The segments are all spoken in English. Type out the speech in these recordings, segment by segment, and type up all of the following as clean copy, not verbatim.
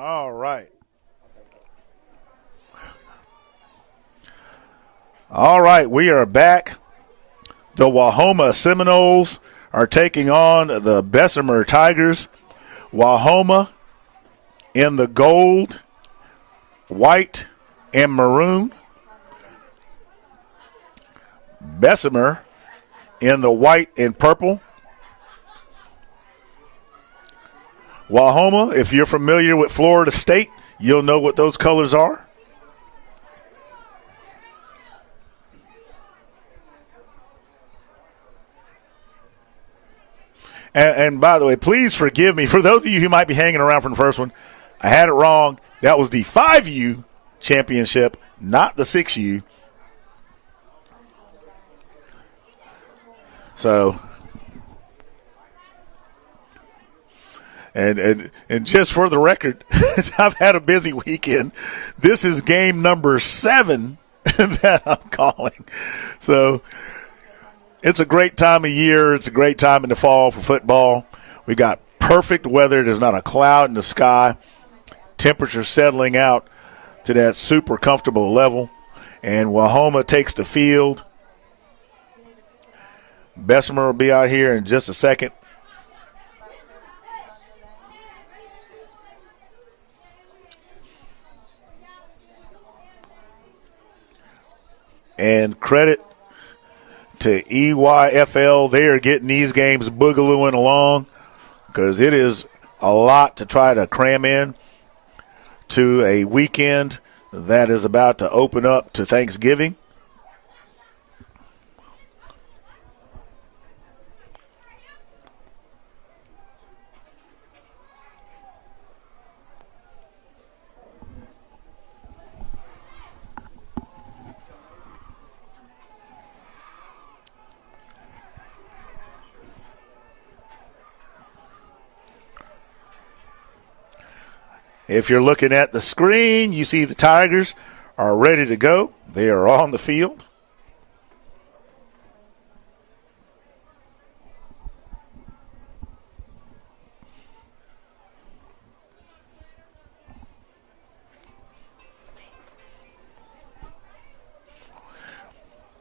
All right. All right, we are back. The Wahoma Seminoles are taking on the Bessemer Tigers. Wahoma in the gold, white, and maroon. Bessemer in the white and purple. Wahoma, if you're familiar with Florida State, you'll know what those colors are. And by the way, please forgive me. For those of you who might be hanging around from the first one, I had it wrong. That was the 5U championship, not the 6U. So, and just for the record, I've had a busy weekend. This is game number 7 that I'm calling. So, it's a great time of year. It's a great time in the fall for football. We got perfect weather. There's not a cloud in the sky. Temperature settling out to that super comfortable level. And Wahoma takes the field. Bessemer will be out here in just a second. And credit to EYFL. They are getting these games boogalooing along because it is a lot to try to cram in to a weekend that is about to open up to Thanksgiving. If you're looking at the screen, you see the Tigers are ready to go. They are on the field.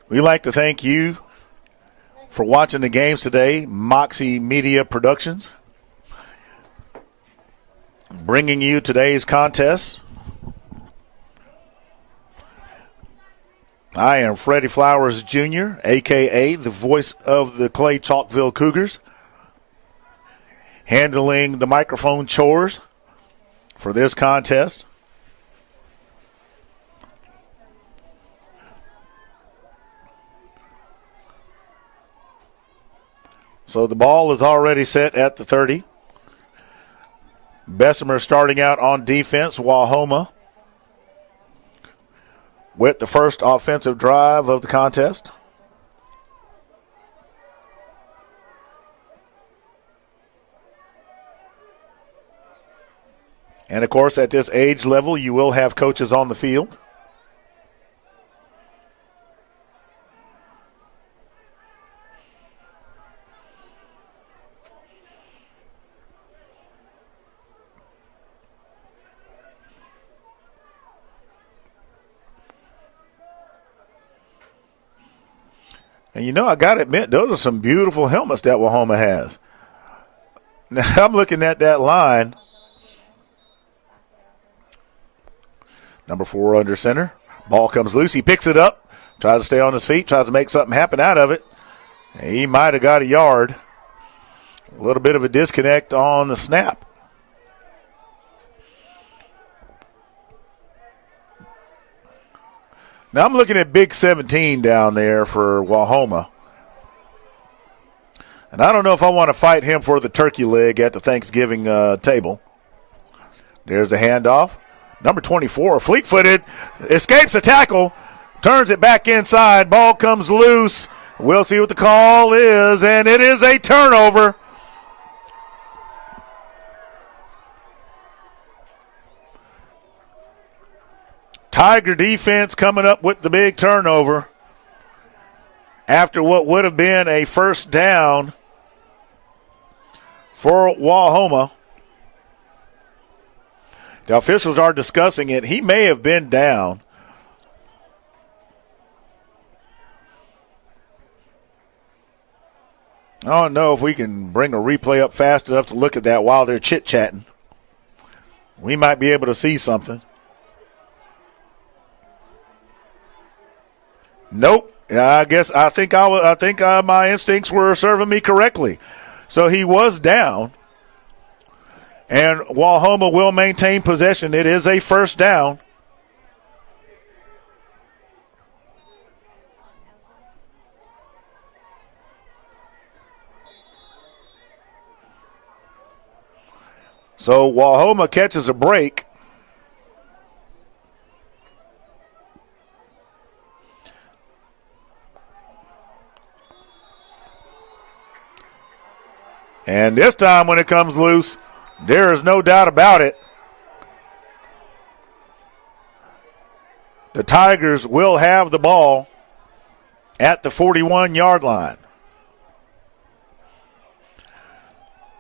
We'd like to thank you for watching the games today. Moxie Media Productions bringing you today's contest. I am Freddie Flowers Jr., a.k.a. the voice of the Clay Chalkville Cougars, handling the microphone chores for this contest. So the ball is already set at the 30. Bessemer starting out on defense. Wahoma with the first offensive drive of the contest. And, of course, at this age level, you will have coaches on the field. And, you know, I got to admit, those are some beautiful helmets that Wahoma has. Now, I'm looking at that line. Number 4 under center. Ball comes loose. He picks it up, tries to stay on his feet, tries to make something happen out of it. He might have got a yard. A little bit of a disconnect on the snap. Now I'm looking at Big 17 down there for Wahoma. And I don't know if I want to fight him for the turkey leg at the Thanksgiving table. There's the handoff. Number 24, fleet-footed, escapes the tackle, turns it back inside. Ball comes loose. We'll see what the call is, and it is a turnover. Tiger defense coming up with the big turnover after what would have been a first down for Wahoma. The officials are discussing it. He may have been down. I don't know if we can bring a replay up fast enough to look at that while they're chit-chatting. We might be able to see something. Nope. I think my instincts were serving me correctly. So he was down. And Wahoma will maintain possession. It is a first down. So Wahoma catches a break. And this time when it comes loose, there is no doubt about it. The Tigers will have the ball at the 41-yard line.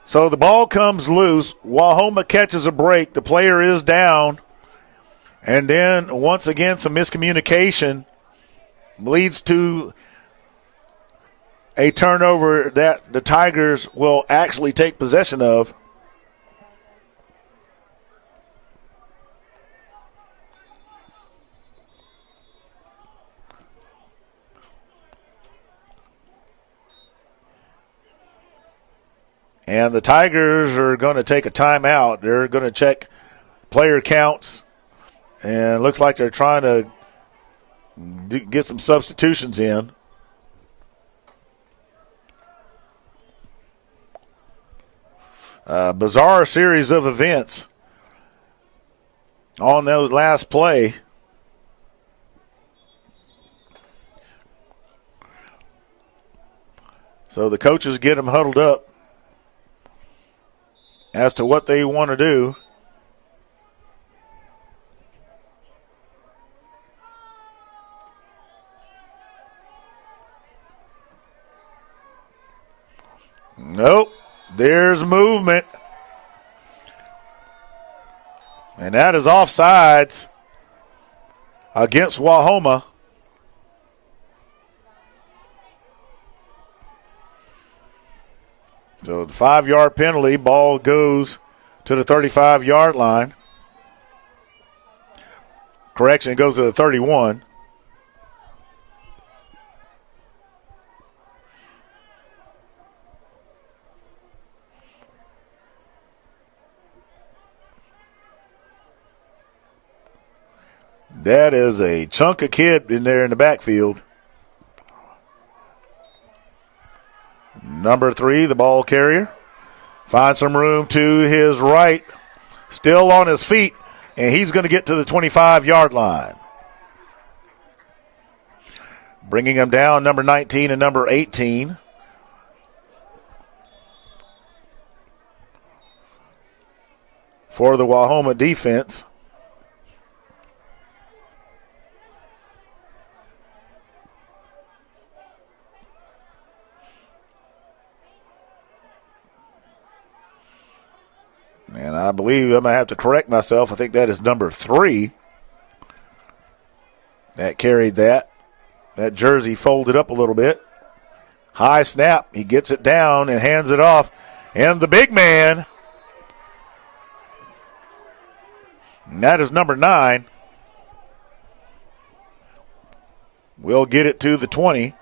So the ball comes loose. Wahoma catches a break. The player is down. And then once again some miscommunication leads to a turnover that the Tigers will actually take possession of. And the Tigers are going to take a timeout. They're going to check player counts. And it looks like they're trying to get some substitutions in. Bizarre series of events on those last play. So the coaches get them huddled up as to what they want to do. Nope. There's movement. And that is offsides against Wahoma. So the 5-yard penalty, ball goes to the 35-yard line. Correction, it goes to the 31. That is a chunk of kid in there in the backfield. Number 3, the ball carrier. Finds some room to his right. Still on his feet, and he's going to get to the 25-yard line. Bringing him down, number 19 and number 18. For the Wahoma defense. And I believe I'm going to have to correct myself. I think that is number 3 that carried that. That jersey folded up a little bit. High snap. He gets it down and hands it off. And the big man, and that is number 9, will get it to the 20.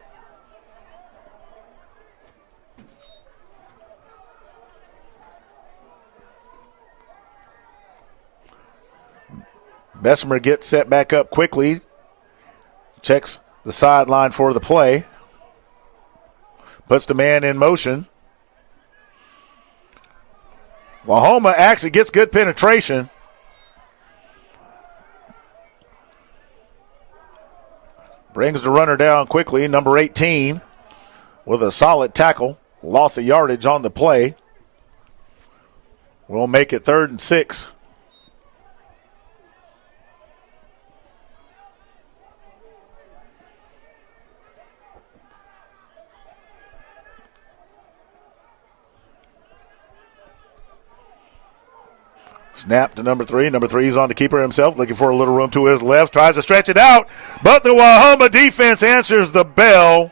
Bessemer gets set back up quickly. Checks the sideline for the play. Puts the man in motion. Wahoma actually gets good penetration. Brings the runner down quickly. Number 18 with a solid tackle. Loss of yardage on the play. We'll make it 3rd and 6. Snap to number 3. Number 3 is on the keeper himself, looking for a little room to his left. Tries to stretch it out, but the Wahoma defense answers the bell.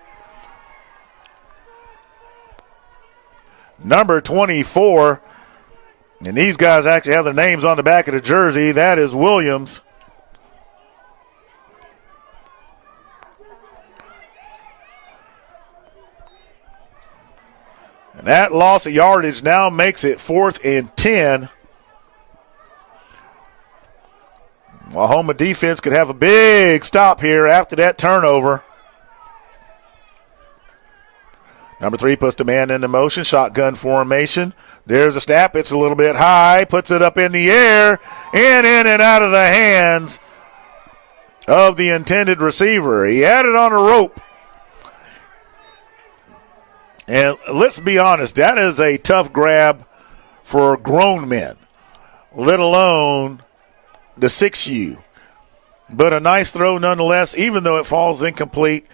Number 24, and these guys actually have their names on the back of the jersey. That is Williams. And that loss of yardage now makes it 4th and 10. Wahoma defense could have a big stop here after that turnover. Number 3 puts the man into motion, shotgun formation. There's a snap. It's a little bit high, puts it up in the air, and in and out of the hands of the intended receiver. He had it on a rope. And let's be honest, that is a tough grab for grown men, let alone the 6U. But a nice throw nonetheless, even though it falls incomplete.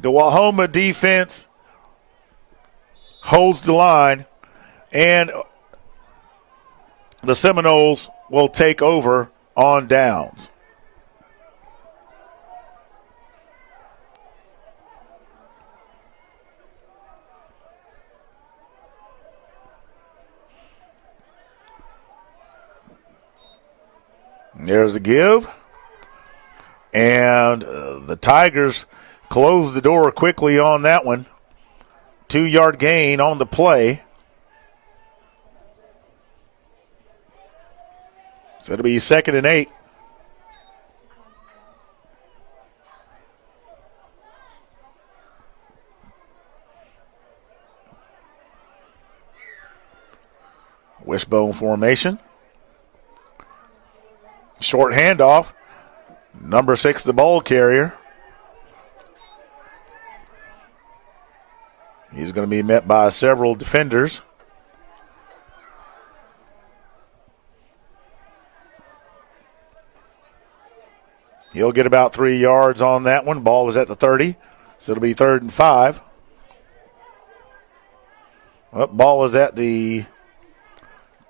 The Wahoma defense holds the line, and the Seminoles will take over on downs. There's a give. And the Tigers close the door quickly on that one. 2-yard gain on the play. So it'll be 2nd and 8. Wishbone formation. Short handoff. Number 6, the ball carrier. He's going to be met by several defenders. He'll get about 3 yards on that one. Ball is at the 30, so it'll be 3rd and 5. Well, ball is at the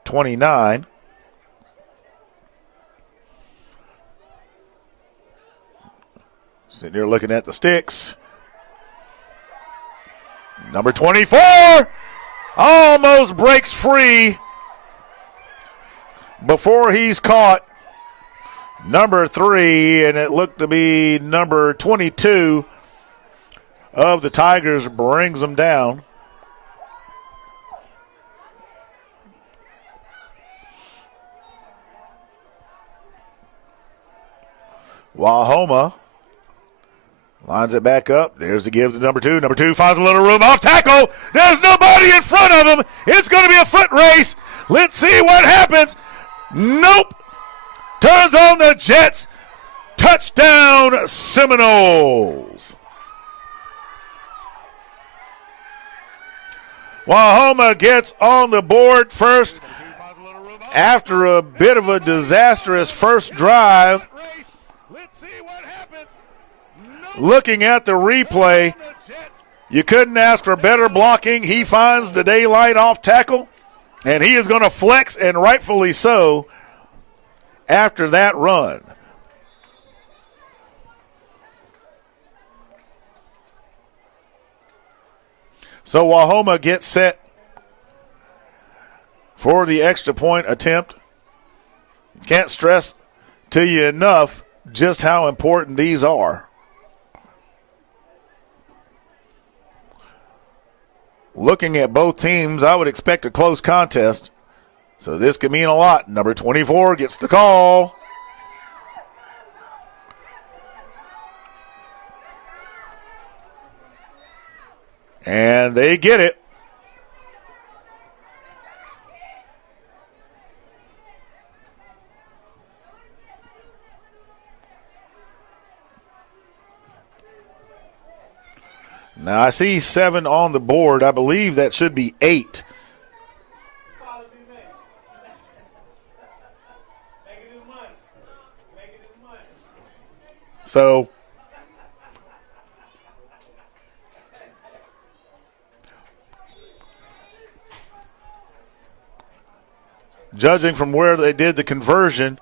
29. Sitting here looking at the sticks. Number 24 almost breaks free before he's caught. Number 3, and it looked to be number 22 of the Tigers, brings them down. Wahoma lines it back up. There's the give to number 2. Number 2 finds a little room off tackle. There's nobody in front of him. It's going to be a foot race. Let's see what happens. Nope. Turns on the Jets. Touchdown, Seminoles. Wahoma gets on the board first after a bit of a disastrous first drive. Looking at the replay, you couldn't ask for better blocking. He finds the daylight off tackle, and he is going to flex, and rightfully so, after that run. So Wahoma gets set for the extra point attempt. Can't stress to you enough just how important these are. Looking at both teams, I would expect a close contest. So this could mean a lot. Number 24 gets the call. And they get it. Now, I see 7 on the board. I believe that should be 8. So, judging from where they did the conversion,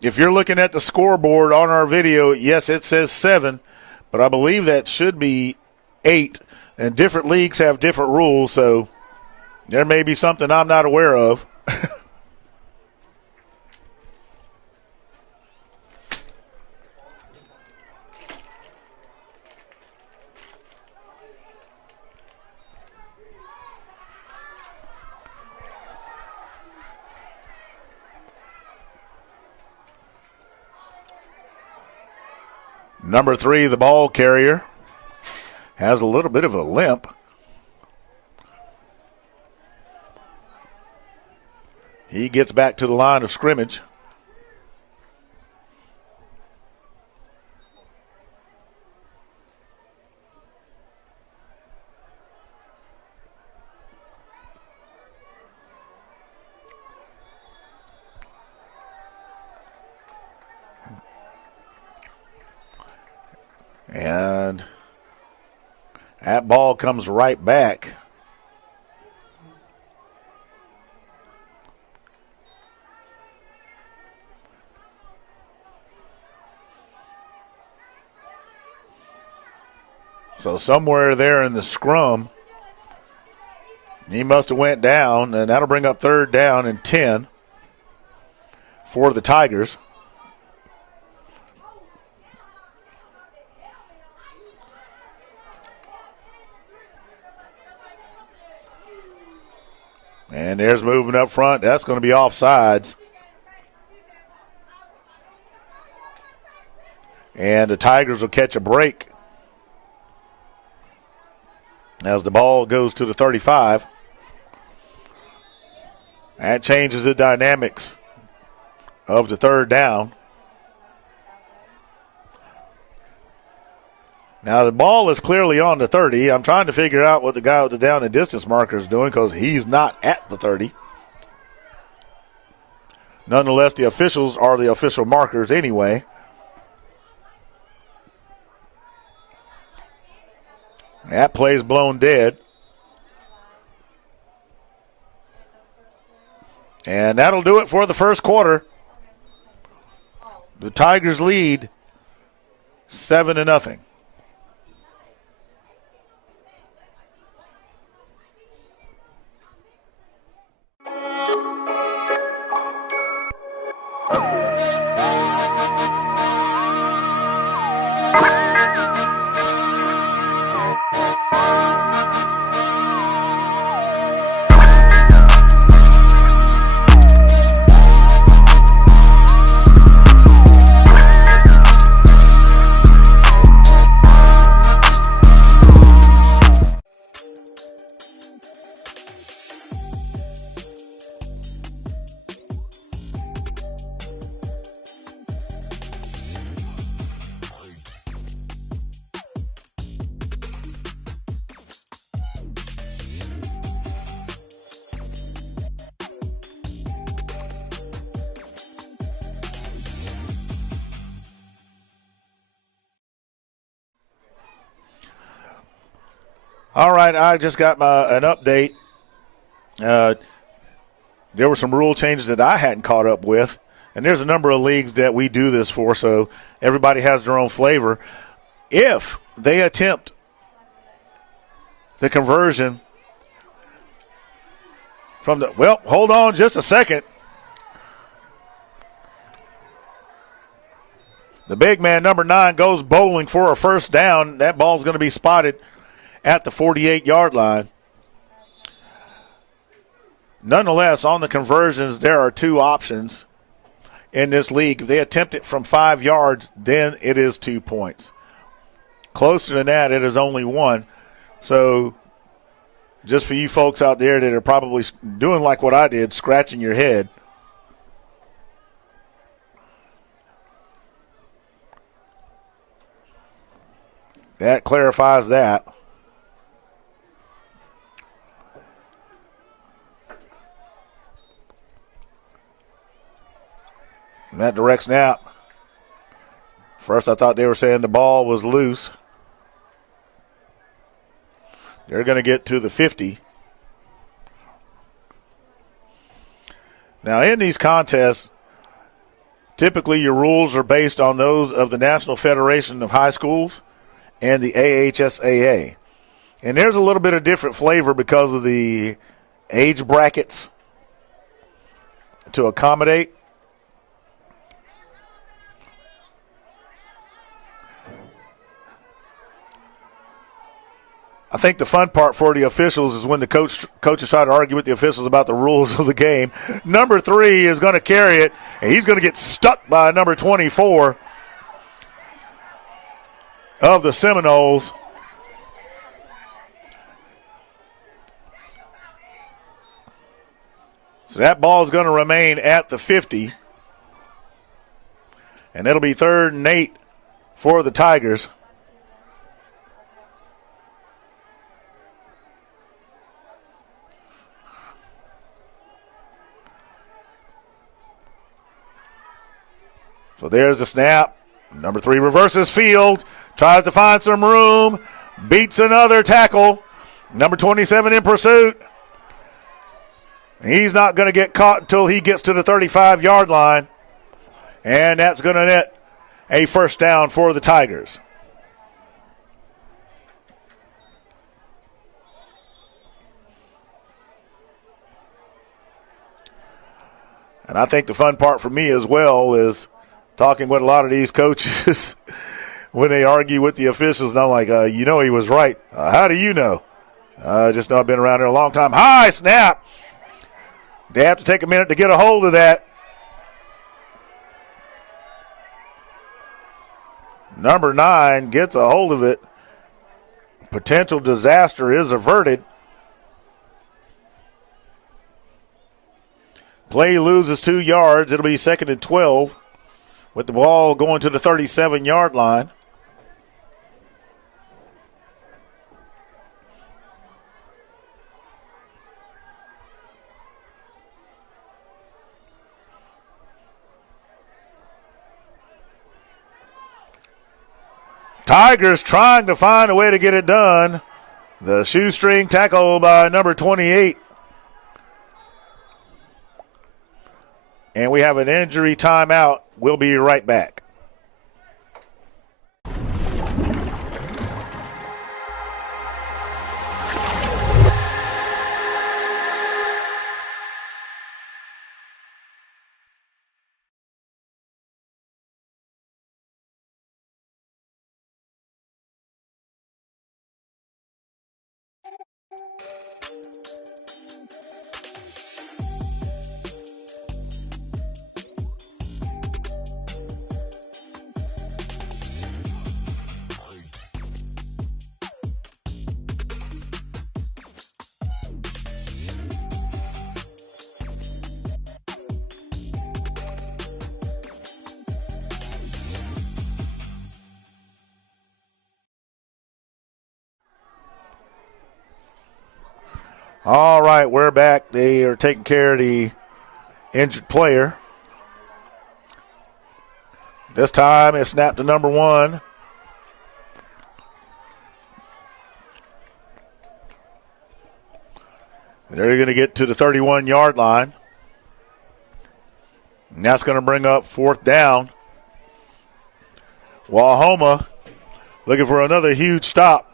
if you're looking at the scoreboard on our video, yes, it says 7, but I believe that should be 8. And different leagues have different rules, so there may be something I'm not aware of. Number 3, the ball carrier, has a little bit of a limp. He gets back to the line of scrimmage. And that ball comes right back. So somewhere there in the scrum, he must have went down, and that'll bring up 3rd down and 10 for the Tigers. And there's moving up front. That's going to be offsides. And the Tigers will catch a break as the ball goes to the 35. That changes the dynamics of the 3rd down. Now, the ball is clearly on the 30. I'm trying to figure out what the guy with the down and distance marker is doing because he's not at the 30. Nonetheless, the officials are the official markers anyway. That play's blown dead. And that'll do it for the first quarter. The Tigers lead 7-0. All right, I just got an update. There were some rule changes that I hadn't caught up with, and there's a number of leagues that we do this for, so everybody has their own flavor. If they attempt the conversion from the – well, hold on just a second. The big man, number 9, goes bowling for a first down. That ball's going to be spotted at the 48-yard line. Nonetheless, on the conversions, there are 2 options in this league. If they attempt it from 5 yards, then it is 2 points. Closer than that, it is only 1. So just for you folks out there that are probably doing like what I did, scratching your head, that clarifies that. And that direct snap. First I thought they were saying the ball was loose. They're going to get to the 50. Now, in these contests, typically your rules are based on those of the National Federation of High Schools and the AHSAA. And there's a little bit of different flavor because of the age brackets to accommodate. I think the fun part for the officials is when the coaches try to argue with the officials about the rules of the game. Number 3 is going to carry it, and he's going to get stuck by number 24 of the Seminoles. So that ball is going to remain at the 50, and it'll be 3rd and 8 for the Tigers. So there's the snap. Number 3 reverses field, tries to find some room, beats another tackle. Number 27 in pursuit. He's not going to get caught until he gets to the 35-yard line. And that's going to net a first down for the Tigers. And I think the fun part for me as well is talking with a lot of these coaches when they argue with the officials. And I'm like, he was right. How do you know? I just know I've been around here a long time. High snap. They have to take a minute to get a hold of that. Number 9 gets a hold of it. Potential disaster is averted. Play loses 2 yards. It'll be 2nd and 12 with the ball going to the 37-yard line. Tigers trying to find a way to get it done. The shoestring tackle by number 28. And we have an injury timeout. We'll be right back. All right, we're back. They are taking care of the injured player. This time it snapped to number 1. And they're going to get to the 31-yard line. And that's going to bring up 4th down. Wahoma looking for another huge stop.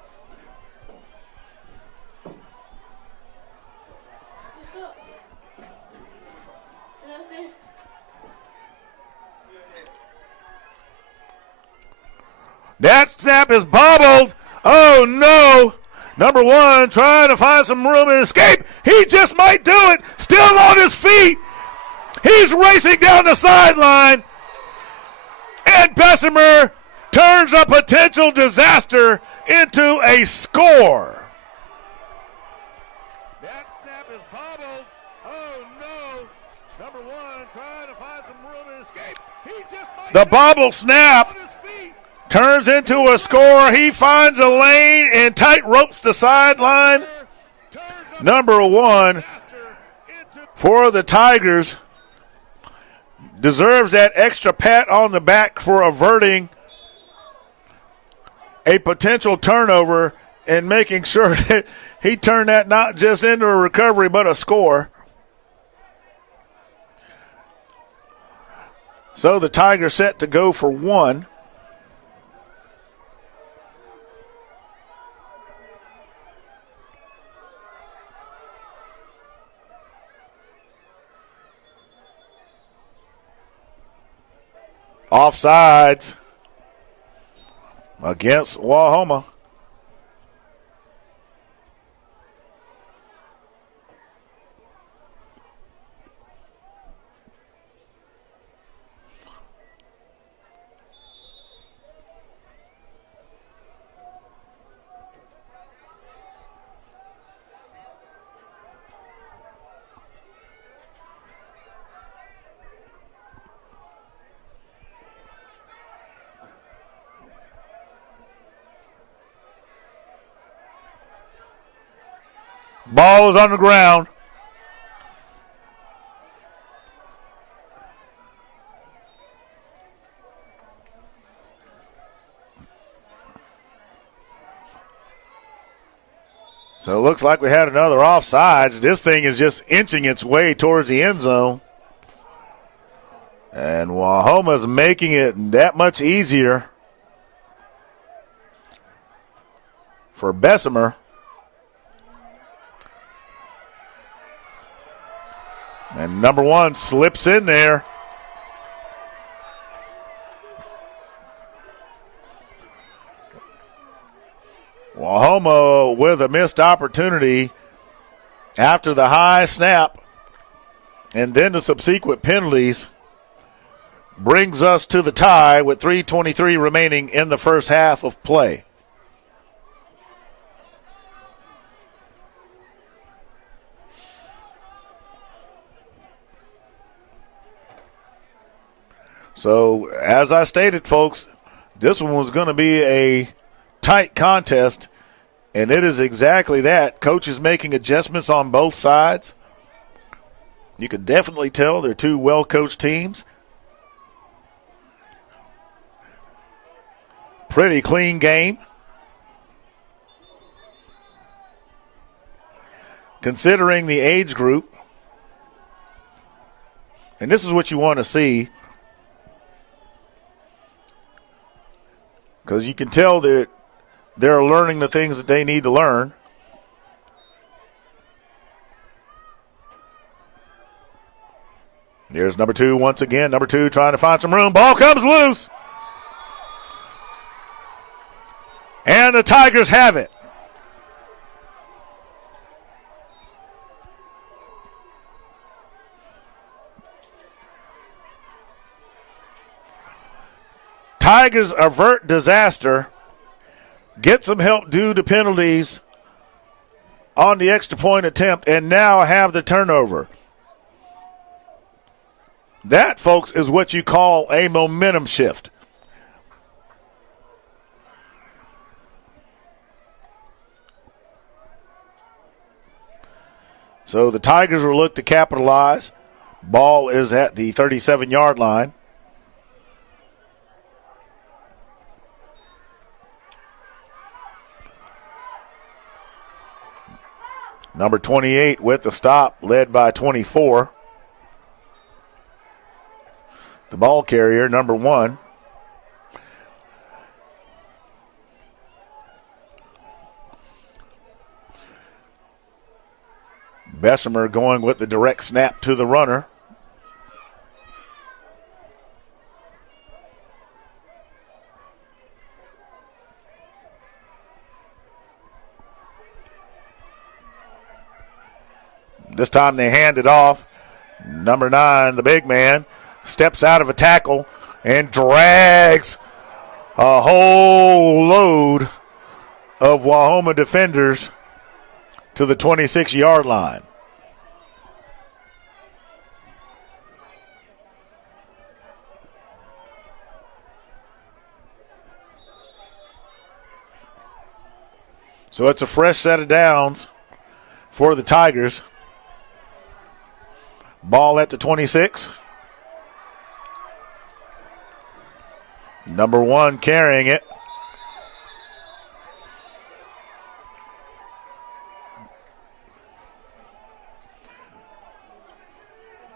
That snap is bobbled. Oh, no. Number 1 trying to find some room and escape. He just might do it. Still on his feet. He's racing down the sideline. And Bessemer turns a potential disaster into a score. That snap is bobbled. Oh, no. Number 1 trying to find some room and escape. He just might the bobble snap turns into a score. He finds a lane and tight ropes the sideline. Number 1 for the Tigers deserves that extra pat on the back for averting a potential turnover and making sure that he turned that not just into a recovery but a score. So the Tigers set to go for one. Offsides against Wahoma. Ball is on the ground. So it looks like we had another offsides. This thing is just inching its way towards the end zone. And Wahoma's making it that much easier for Bessemer. And number one slips in there. Wahoma with a missed opportunity after the high snap and then the subsequent penalties brings us to the tie with 3:23 remaining in the first half of play. So, as I stated, folks, this one was going to be a tight contest, and it is exactly that. Coaches making adjustments on both sides. You could definitely tell they're two well-coached teams. Pretty clean game. Considering the age group, and this is what you want to see, because you can tell that they're learning the things that they need to learn. Here's number two once again. Number two trying to find some room. Ball comes loose. And the Tigers have it. Tigers avert disaster. Get some help due to penalties on the extra point attempt, and now have the turnover. That, folks, is what you call a momentum shift. So the Tigers will look to capitalize. Ball is at the 37-yard line. Number 28 with the stop, led by 24. The ball carrier, number 1. Bessemer going with the direct snap to the runner. This time they hand it off. Number 9, the big man, steps out of a tackle and drags a whole load of Wahoma defenders to the 26-yard line. So it's a fresh set of downs for the Tigers. Ball at the 26. Number 1 carrying it.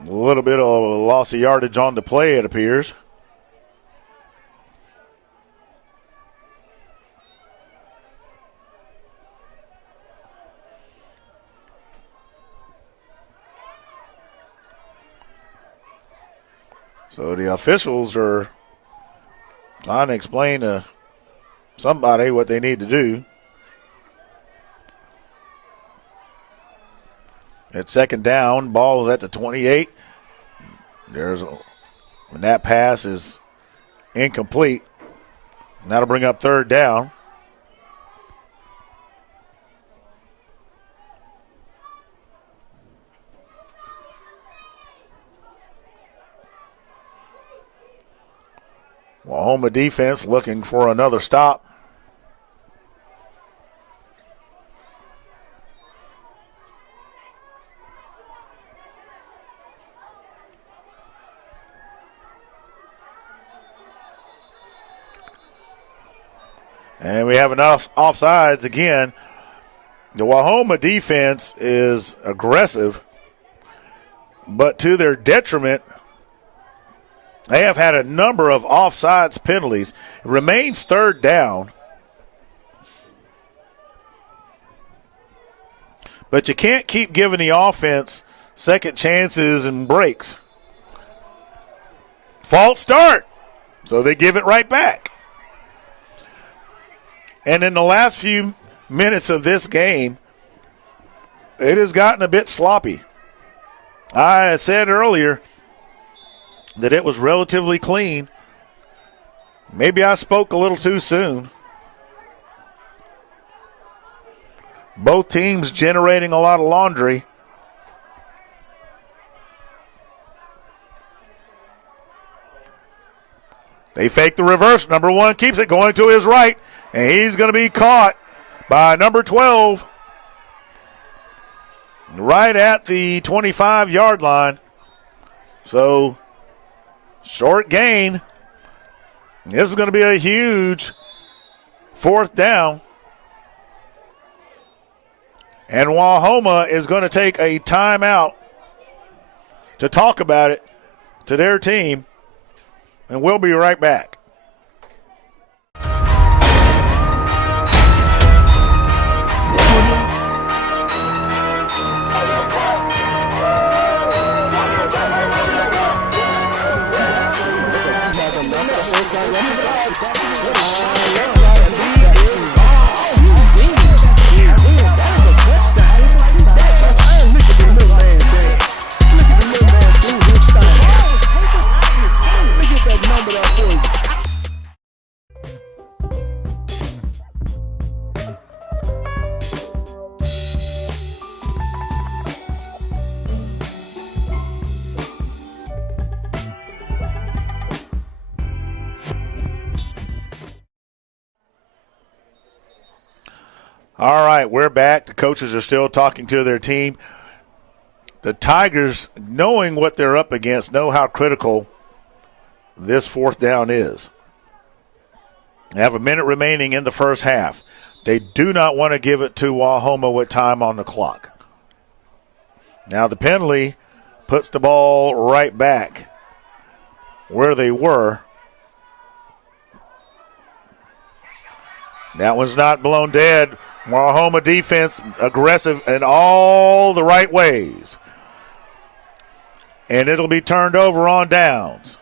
A little bit of loss of yardage on the play, it appears. So the officials are trying to explain to somebody what they need to do. At second down, ball is at the 28. And that pass is incomplete. And that'll bring up third down. Oklahoma defense looking for another stop. And we have enough offsides again. The Wahoma defense is aggressive, but to their detriment, they have had a number of offsides penalties. It remains third down. But you can't keep giving the offense second chances and breaks. False start. So they give it right back. And in the last few minutes of this game, it has gotten a bit sloppy. I said earlier that it was relatively clean. Maybe I spoke a little too soon. Both teams generating a lot of laundry. They fake the reverse. Number one keeps it going to his right, and he's going to be caught by number 12 right at the 25-yard line. So, short gain. This is going to be a huge fourth down. And Wahoma is going to take a timeout to talk about it to their team. And we'll be right back. All right, we're back. The coaches are still talking to their team. The Tigers, knowing what they're up against, know how critical this fourth down is. They have a minute remaining in the first half. They do not want to give it to Wahoma with time on the clock. Now the penalty puts the ball right back where they were. That one's not blown dead. Wahoma defense aggressive in all the right ways. And it'll be turned over on downs.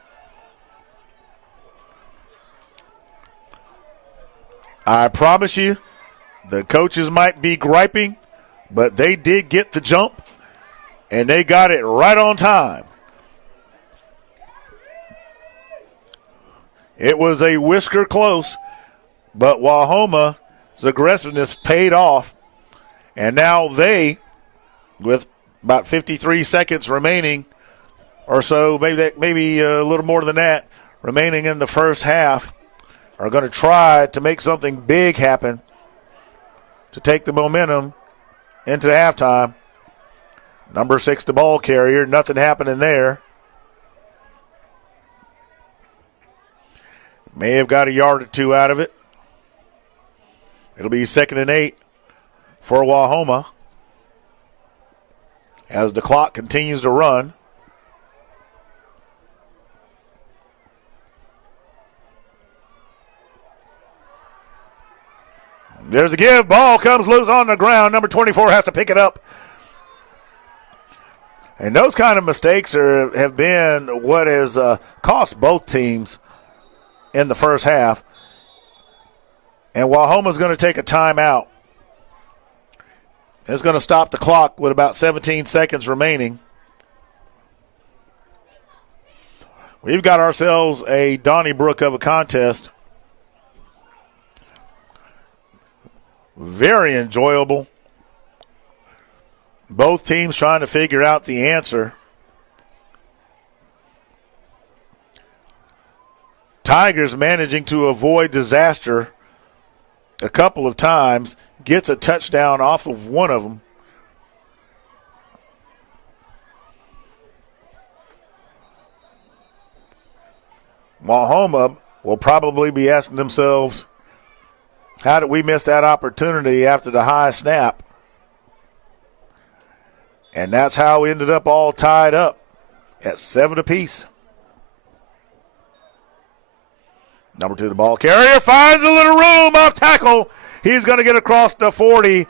I promise you, the coaches might be griping, but they did get the jump, and they got it right on time. It was a whisker close, but Wahoma's aggressiveness paid off, and now they, with about 53 seconds remaining or so, maybe a little more than that, remaining in the first half, are going to try to make something big happen to take the momentum into halftime. Number 6, the ball carrier, nothing happening there. May have got a yard or two out of it. It'll be 2nd and 8 for Wahoma as the clock continues to run. There's a give. Ball comes loose on the ground. Number 24 has to pick it up. And those kind of mistakes have been what has cost both teams in the first half. And Wahoma's going to take a timeout. It's going to stop the clock with about 17 seconds remaining. We've got ourselves a Donnybrook of a contest. Very enjoyable. Both teams trying to figure out the answer. Tigers managing to avoid disaster a couple of times. Gets a touchdown off of one of them. Wahoma will probably be asking themselves, how did we miss that opportunity after the high snap? And that's how we ended up all tied up at 7 apiece. Number 2, the ball carrier, finds a little room off tackle. He's going to get across the 40.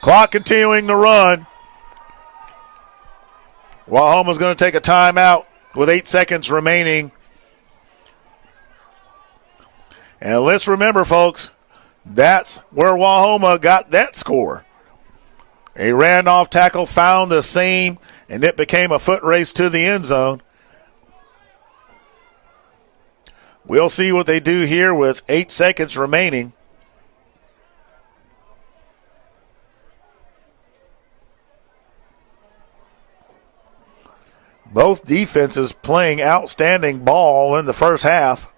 Clock continuing to run. Wahoma's going to take a timeout with 8 seconds remaining. And let's remember, folks, that's where Wahoma got that score. A ran-off tackle found the seam, and it became a foot race to the end zone. We'll see what they do here with 8 seconds remaining. Both defenses playing outstanding ball in the first half.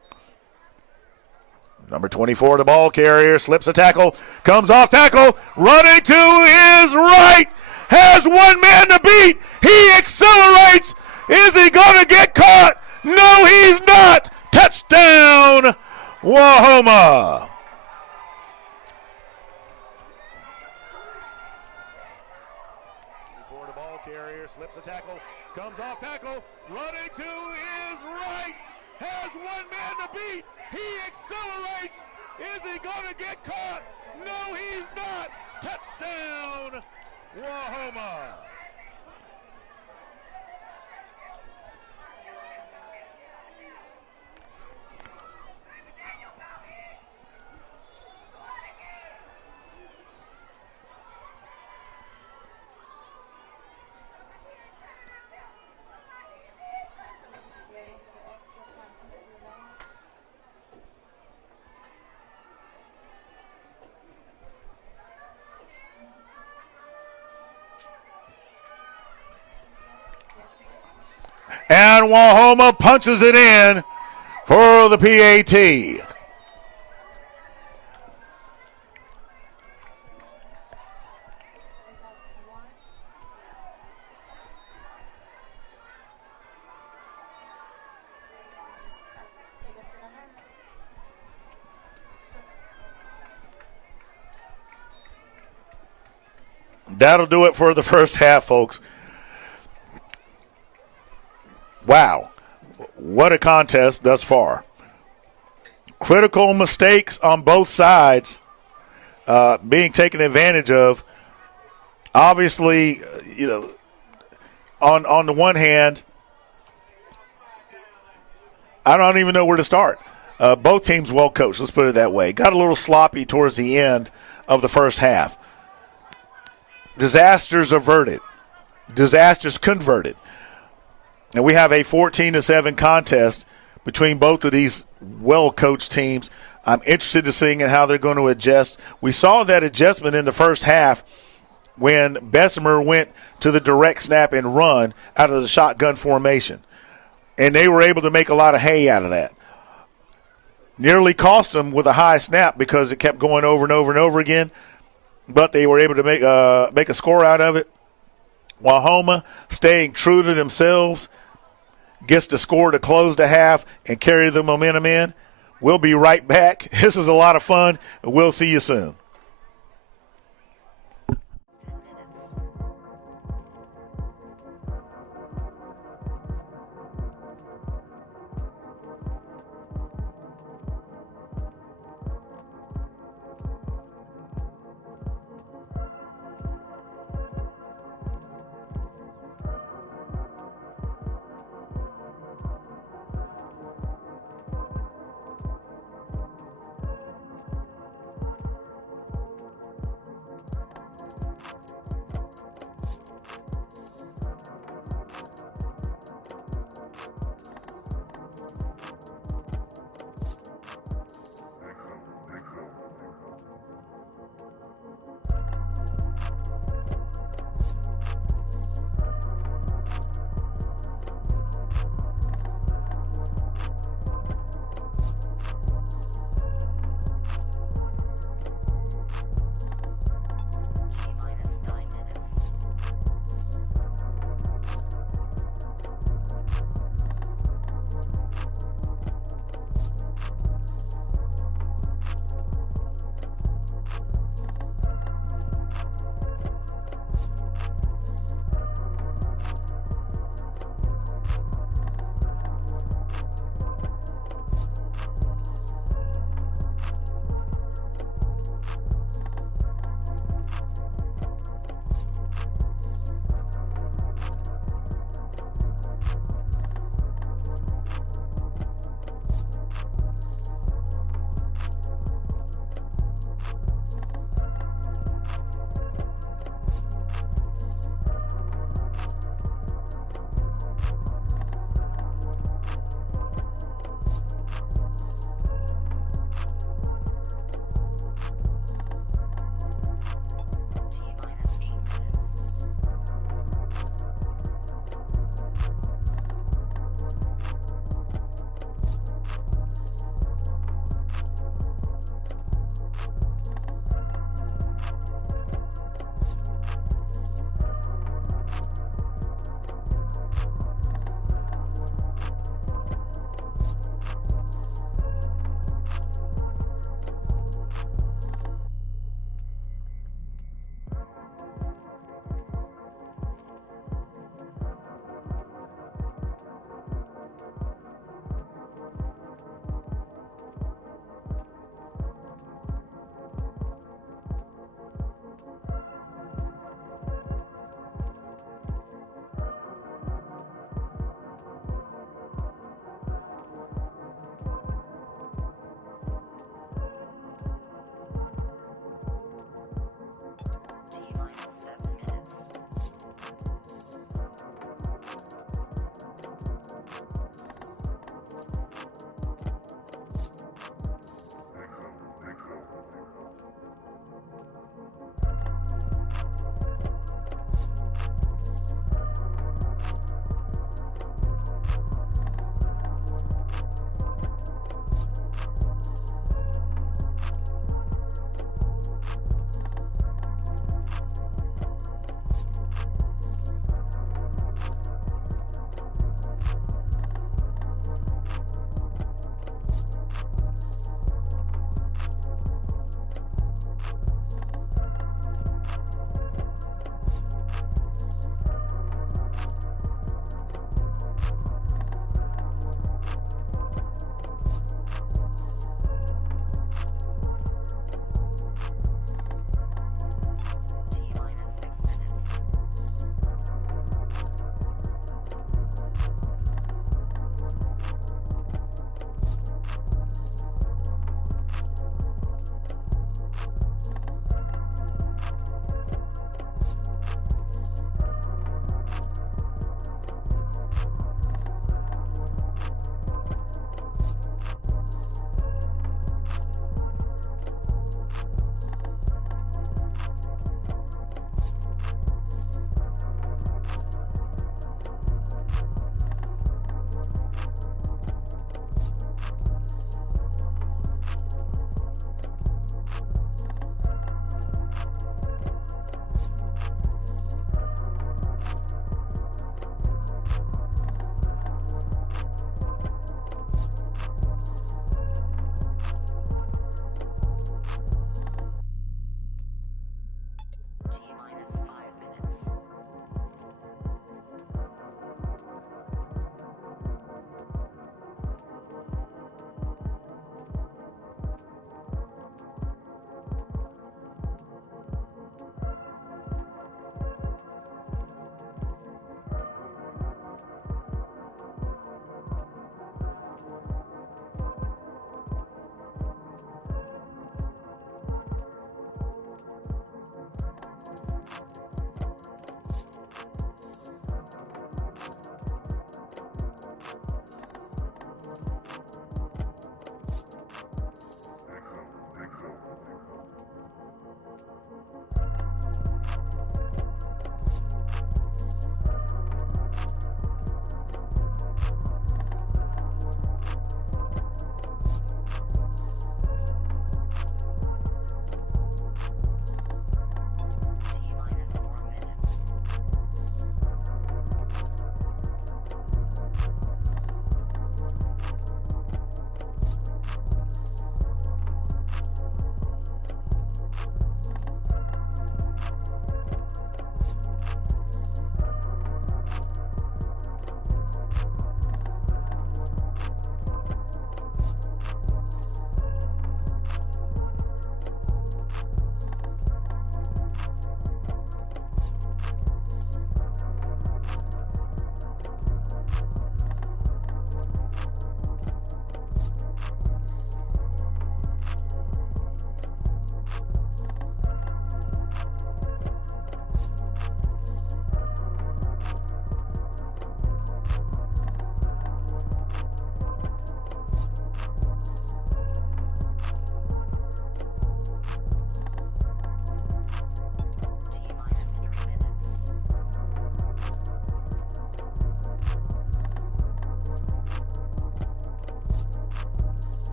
Number 24, the ball carrier, slips a tackle, comes off tackle, running to his right, has one man to beat. He accelerates. Is he going to get caught? No, he's not. Touchdown, Wahoma. Before the ball carrier slips a tackle, comes off tackle, running to his right, has one man to beat. He accelerates. Is he going to get caught? No, he's not. Touchdown, Wahoma. And Wahoma punches it in for the PAT. That'll do it for the first half, folks. Wow, what a contest thus far. Critical mistakes on both sides being taken advantage of. Obviously, on the one hand, I don't even know where to start. Both teams well coached, let's put it that way. Got a little sloppy towards the end of the first half. Disasters averted. Disasters converted. And we have a 14-7 contest between both of these well-coached teams. I'm interested to seeing how they're going to adjust. We saw that adjustment in the first half when Bessemer went to the direct snap and run out of the shotgun formation. And they were able to make a lot of hay out of that. Nearly cost them with a high snap because it kept going over and over and over again. But they were able to make a score out of it. Wahoma staying true to themselves, gets the score to close the half and carry the momentum in. We'll be right back. This is a lot of fun, and we'll see you soon.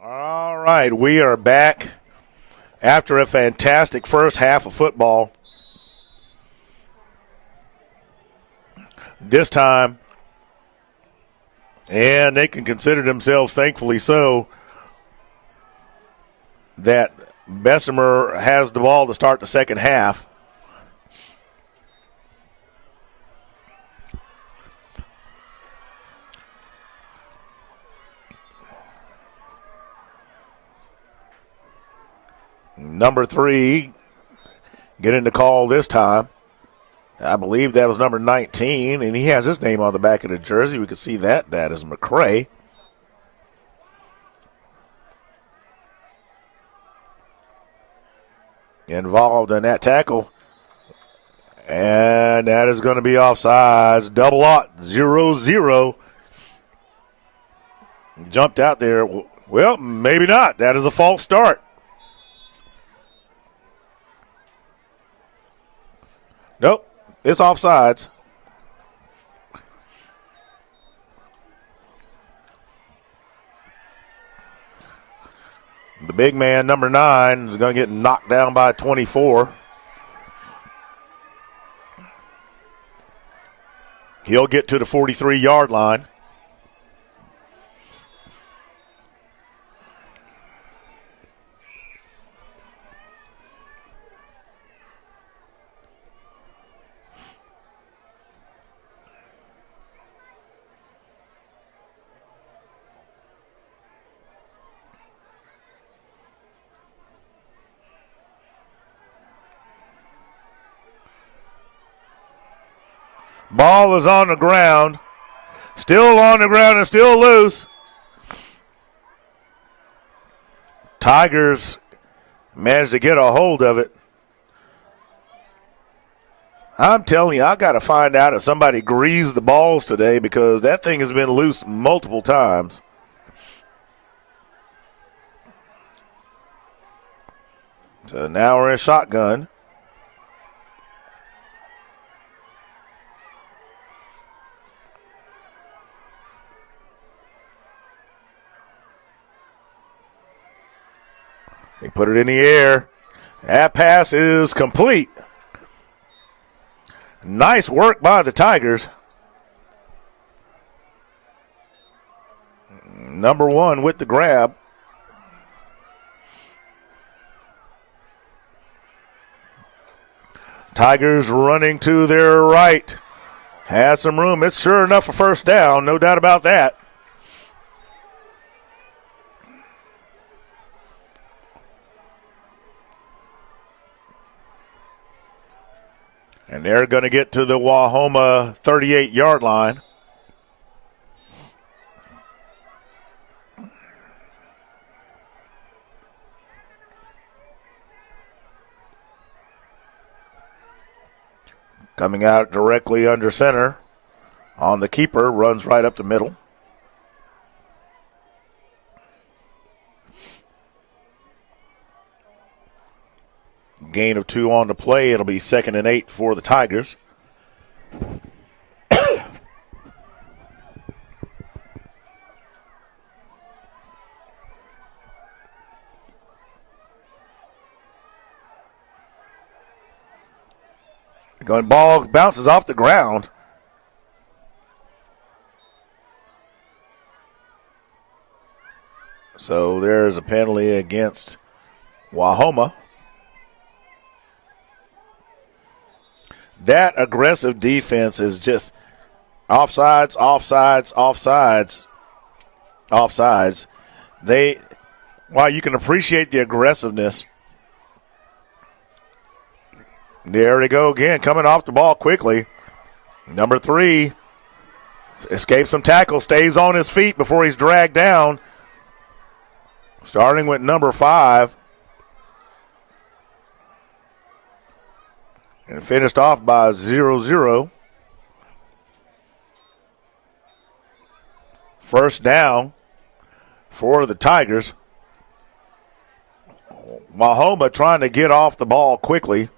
All right, we are back after a fantastic first half of football. This time, and they can consider themselves, thankfully so, that Bessemer has the ball to start the second half. Number 3 getting the call this time. I believe that was number 19, and he has his name on the back of the jersey. We can see that. That is McCray. Involved in that tackle. And that is going to be offsides. Double ought, 0-0. Jumped out there. Well, maybe not. That is a false start. Nope, it's offsides. The big man, number 9, is going to get knocked down by 24. He'll get to the 43-yard line. Ball is on the ground. Still on the ground and still loose. Tigers managed to get a hold of it. I'm telling you, I got to find out if somebody greased the balls today because that thing has been loose multiple times. So now we're in shotgun. They put it in the air. That pass is complete. Nice work by the Tigers. Number 1 with the grab. Tigers running to their right. Has some room. It's sure enough a first down. No doubt about that. And they're going to get to the Wahoma 38-yard line. Coming out directly under center on the keeper, runs right up the middle. Gain of 2 on the play. It'll be 2nd and 8 for the Tigers. Going ball bounces off the ground. So there's a penalty against Wahoma. That aggressive defense is just offsides, offsides, offsides, offsides. While you can appreciate the aggressiveness, there they go again, coming off the ball quickly. Number 3 escapes some tackle, stays on his feet before he's dragged down. Starting with number 5. And finished off by 0-0. First down for the Tigers. Wahoma trying to get off the ball quickly.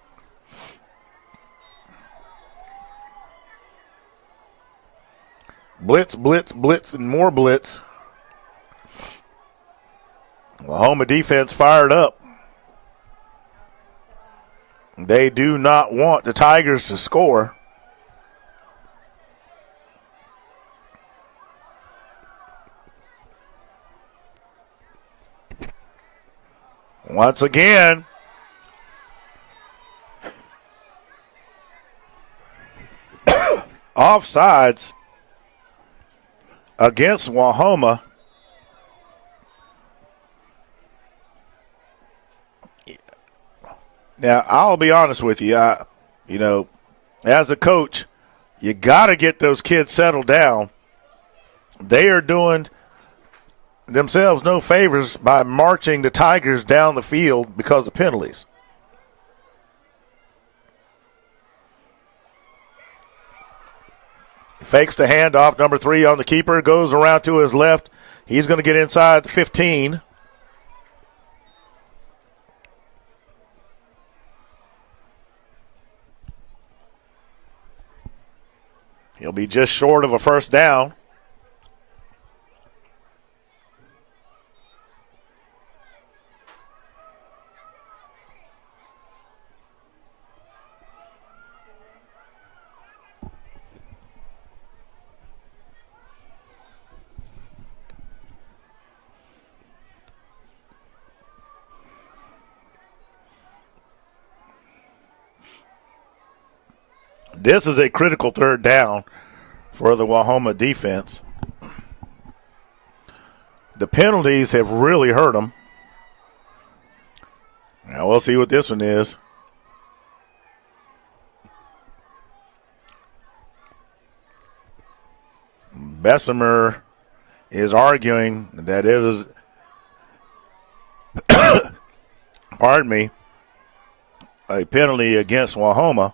Blitz, blitz, blitz, and more blitz. Oklahoma defense fired up. They do not want the Tigers to score. Once again, offsides against Oklahoma. Now, I'll be honest with you. As a coach, you got to get those kids settled down. They are doing themselves no favors by marching the Tigers down the field because of penalties. Fakes the handoff. Number 3 on the keeper. Goes around to his left. He's going to get inside the 15. He'll be just short of a first down. This is a critical third down for the Oklahoma defense. The penalties have really hurt them. Now we'll see what this one is. Bessemer is arguing that it is, pardon me, a penalty against Oklahoma.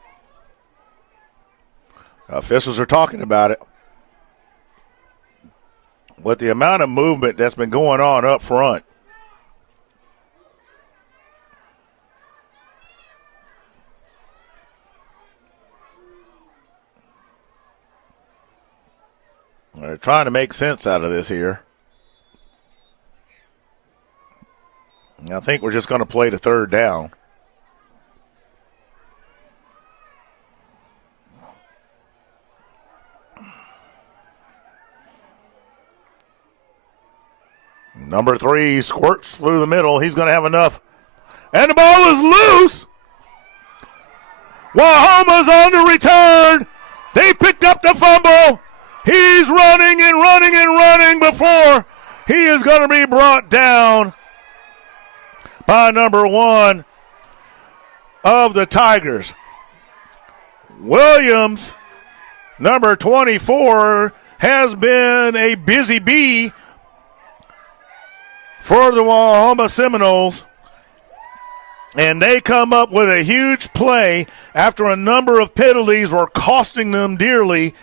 Officials are talking about it. With the amount of movement that's been going on up front, they're trying to make sense out of this here. I think we're just going to play the third down. Number 3 squirts through the middle. He's going to have enough. And the ball is loose. Oklahoma's on the return. They picked up the fumble. He's running and running and running before he is going to be brought down by number 1 of the Tigers. Williams, number 24, has been a busy bee for the Oklahoma Seminoles, and they come up with a huge play after a number of penalties were costing them dearly,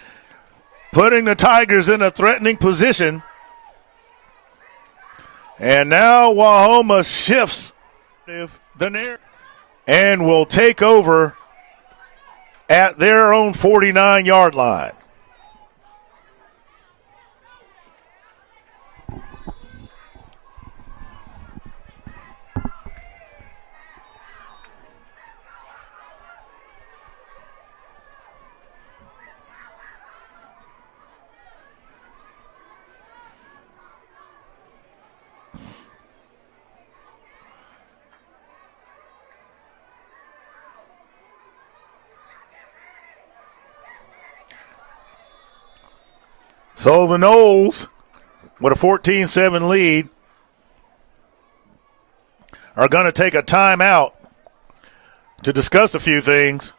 putting the Tigers in a threatening position. And now Oklahoma shifts the narrative and will take over at their own 49-yard line. So the Noles, with a 14-7 lead, are going to take a timeout to discuss a few things.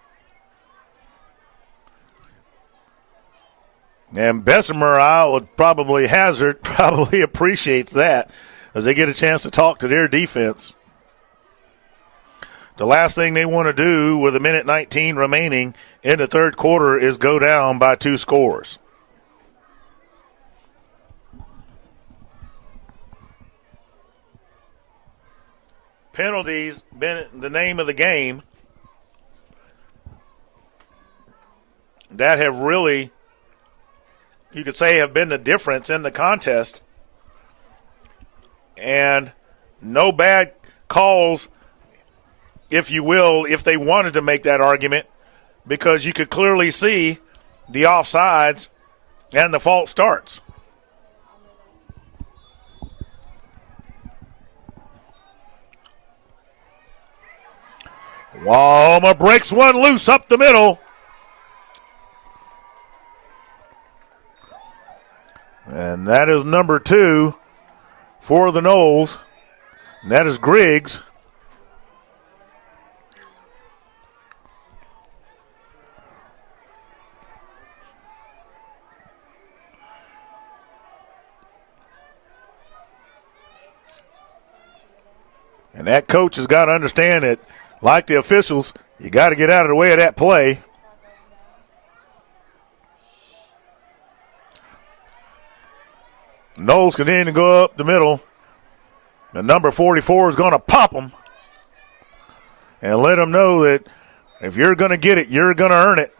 And Bessemer, I would probably hazard, probably appreciates that as they get a chance to talk to their defense. The last thing they want to do with 1:19 remaining in the third quarter is go down by 2 scores. Penalties been the name of the game that have really, you could say, have been the difference in the contest. And no bad calls, if you will, if they wanted to make that argument, because you could clearly see the offsides and the false starts. Walma breaks one loose up the middle. And that is number 2 for the Noles. And that is Griggs. And that coach has got to understand that, like the officials, you got to get out of the way of that play. Knowles continue to go up the middle. The number 44 is going to pop them and let them know that if you're going to get it, you're going to earn it.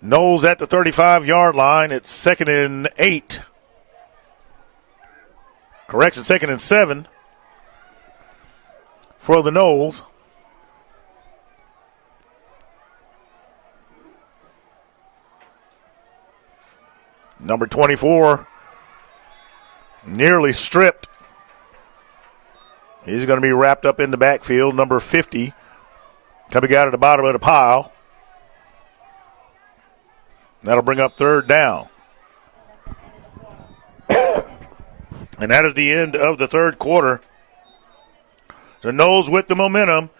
Knowles at the 35-yard line. It's 2nd and 8. Correction, 2nd and 7 for the Noles. Number 24 nearly stripped. He's going to be wrapped up in the backfield. Number 50 coming out at the bottom of the pile. That'll bring up 3rd down. And that is the end of the 3rd quarter. The Noles with the momentum,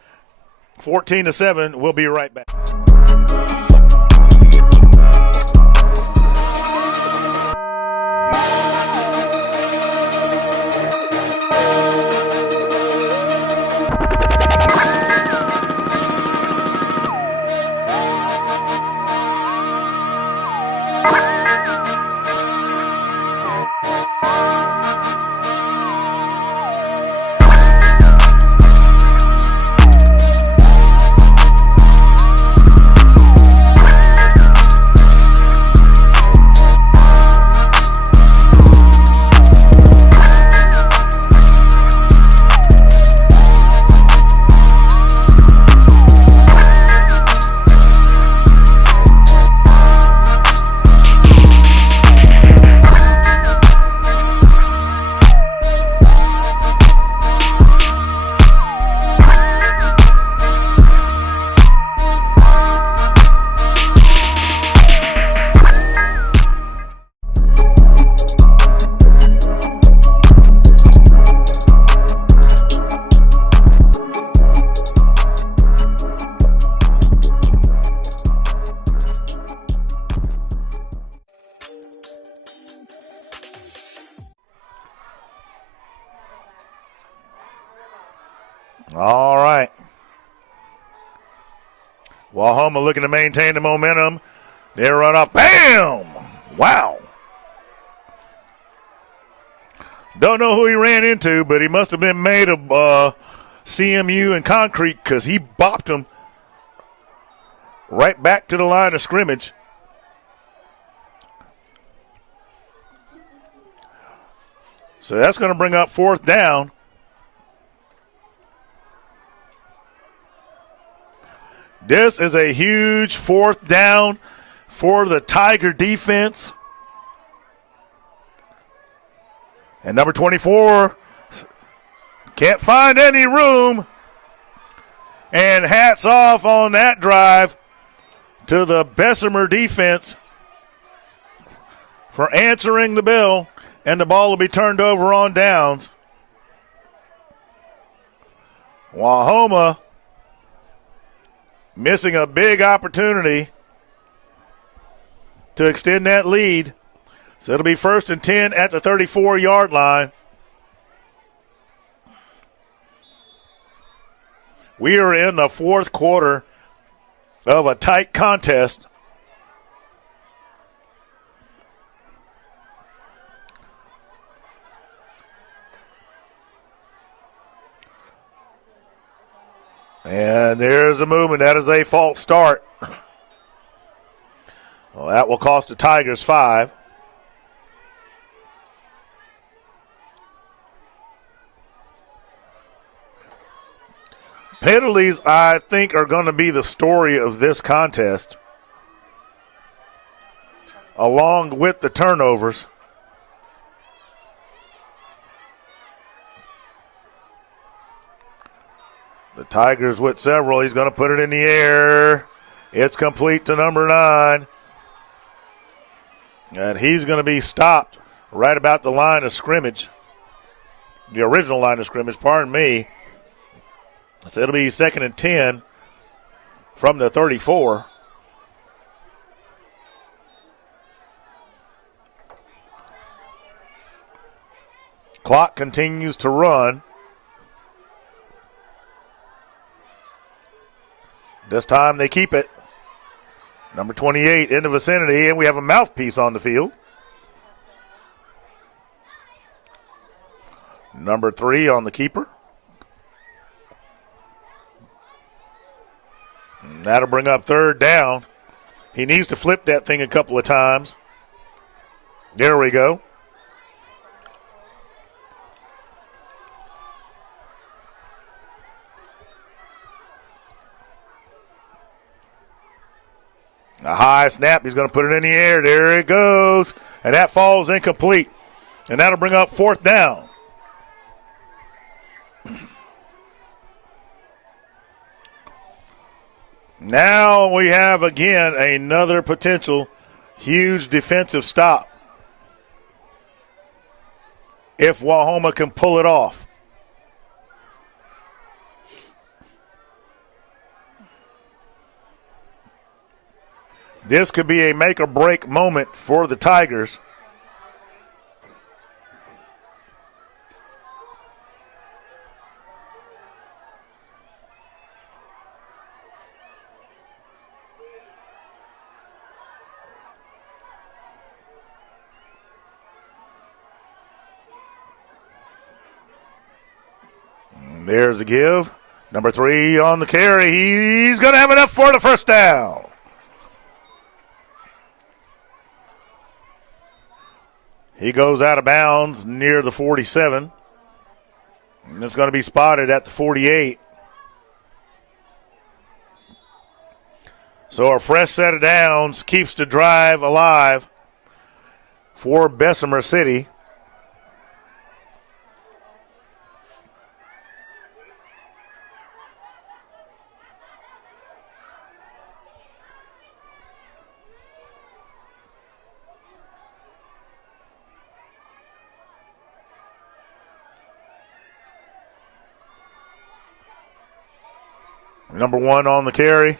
14-7. We'll be right back. All right. Wahoma looking to maintain the momentum. They run off. Bam! Wow. Don't know who he ran into, but he must have been made of CMU and concrete because he bopped him right back to the line of scrimmage. So that's going to bring up 4th down. This is a huge 4th down for the Tiger defense. And number 24 can't find any room. And hats off on that drive to the Bessemer defense for answering the bell. And the ball will be turned over on downs. Wahoma missing a big opportunity to extend that lead. So it'll be 1st and 10 at the 34-yard line. We are in the 4th quarter of a tight contest. And there's a movement. That is a false start. Well, that will cost the Tigers 5. Penalties, I think, are going to be the story of this contest, along with the turnovers. The Tigers with several. He's going to put it in the air. It's complete to number 9. And he's going to be stopped right about the line of scrimmage. The original line of scrimmage, pardon me. So it'll be 2nd and 10 from the 34. Clock continues to run. This time they keep it. Number 28 in the vicinity, and we have a mouthpiece on the field. Number 3 on the keeper. And that'll bring up 3rd down. He needs to flip that thing a couple of times. There we go. A high snap. He's going to put it in the air. There it goes. And that falls incomplete. And that'll bring up 4th down. Now we have, again, another potential huge defensive stop if Wahoma can pull it off. This could be a make-or-break moment for the Tigers. And there's the give. Number 3 on the carry. He's going to have enough for the 1st down. He goes out of bounds near the 47. And it's going to be spotted at the 48. So a fresh set of downs keeps the drive alive for Bessemer City. Number 1 on the carry.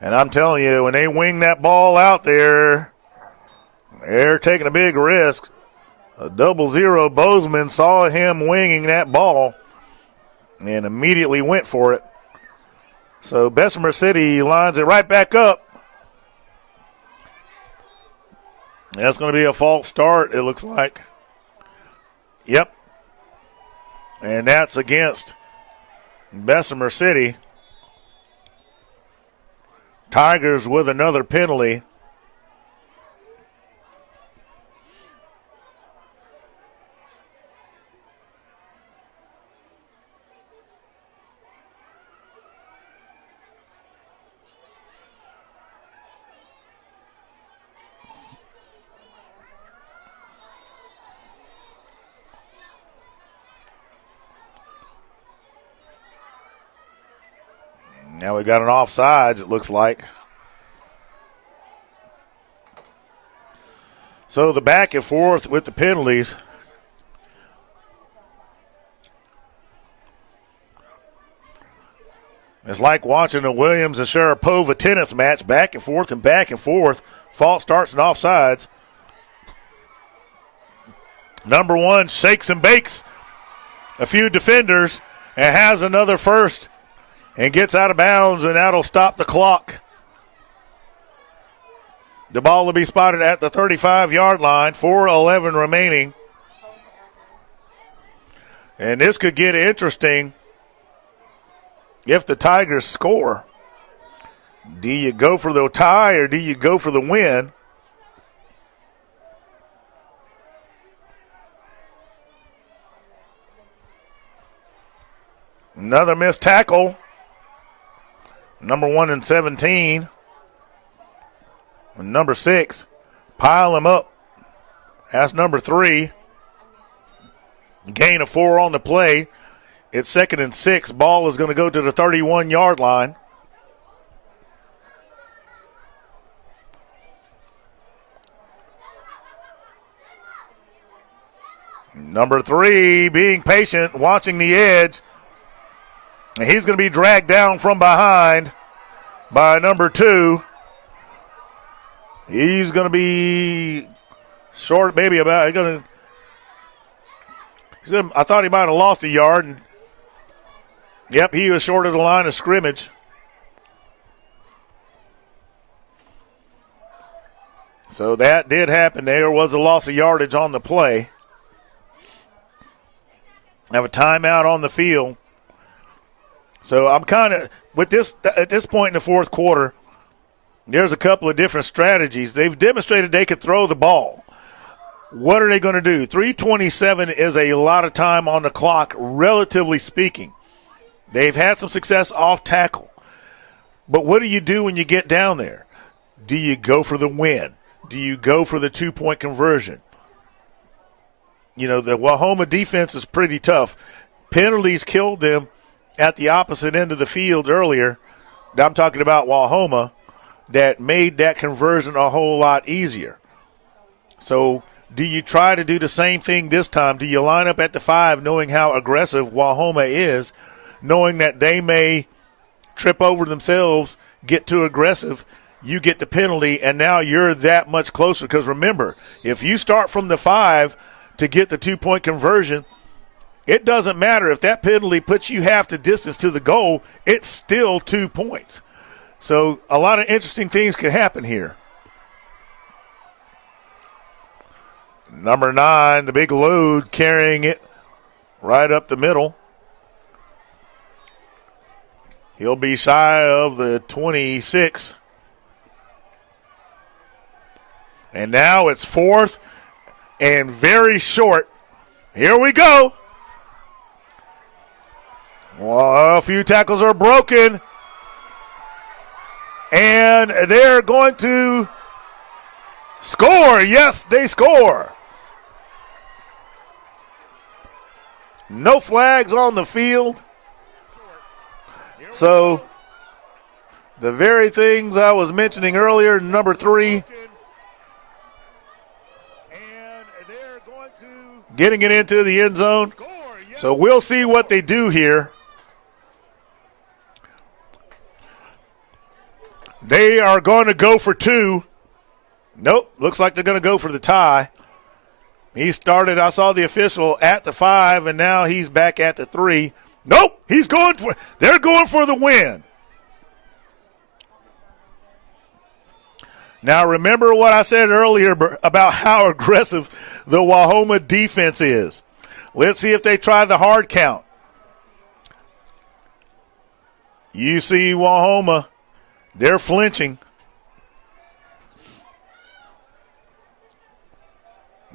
And I'm telling you, when they wing that ball out there, they're taking a big risk. A 0-0 Bozeman saw him winging that ball and immediately went for it. So Bessemer City lines it right back up. That's going to be a false start, it looks like. Yep. And that's against Bessemer City. Tigers with another penalty. Now we got an offsides, it looks like. So the back and forth with the penalties. It's like watching a Williams and Sharapova tennis match, back and forth and back and forth. False starts and offsides. Number 1 shakes and bakes a few defenders and has another first and gets out of bounds, and that'll stop the clock. The ball will be spotted at the 35-yard line, 4:11 remaining. And this could get interesting if the Tigers score. Do you go for the tie or do you go for the win? Another missed tackle. Number 1 and 17. And number 6. Pile him up. That's number 3. Gain of 4 on the play. It's 2nd and 6. Ball is going to go to the 31-yard line. Number 3 being patient, watching the edge. And he's going to be dragged down from behind by number 2. He's going to be short, maybe about. I thought he might have lost a yard. And, yep, he was short of the line of scrimmage. So that did happen. There was a loss of yardage on the play. Have a timeout on the field. So I'm kind of, with this, at this point in the fourth quarter, there's a couple of different strategies. They've demonstrated they could throw the ball. What are they going to do? 3:27 is a lot of time on the clock, relatively speaking. They've had some success off tackle. But what do you do when you get down there? Do you go for the win? Do you go for the 2-point conversion? You know, the Wahoma defense is pretty tough. Penalties killed them at the opposite end of the field earlier. I'm talking about Wahoma, that made that conversion a whole lot easier. So do you try to do the same thing this time? Do you line up at the 5 knowing how aggressive Wahoma is, knowing that they may trip over themselves, get too aggressive, you get the penalty, and now you're that much closer? Because remember, if you start from the 5 to get the 2-point conversion, it doesn't matter if that penalty puts you half the distance to the goal, it's still 2 points. So a lot of interesting things can happen here. Number 9, the big load, carrying it right up the middle. He'll be shy of the 26. And now it's 4th and very short. Here we go. Well, a few tackles are broken. And they're going to score. Yes, they score. No flags on the field. So the very things I was mentioning earlier, number 3, getting it into the end zone. So we'll see what they do here. They are going to go for 2. Nope, looks like they're going to go for the tie. He started, I saw the official at the 5, and now he's back at the 3. Nope, they're going for the win. Now remember what I said earlier about how aggressive the Wahoma defense is. Let's see if they try the hard count. You see Wahoma, they're flinching.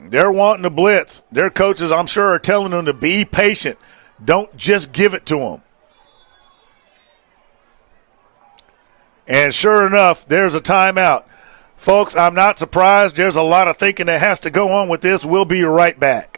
They're wanting to blitz. Their coaches, I'm sure, are telling them to be patient. Don't just give it to them. And sure enough, there's a timeout. Folks, I'm not surprised. There's a lot of thinking that has to go on with this. We'll be right back.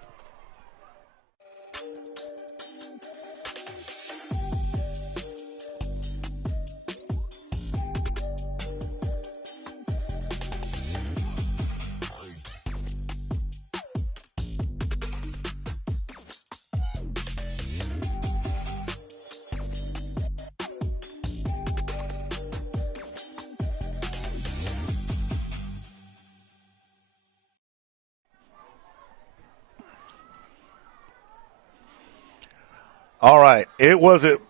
All right,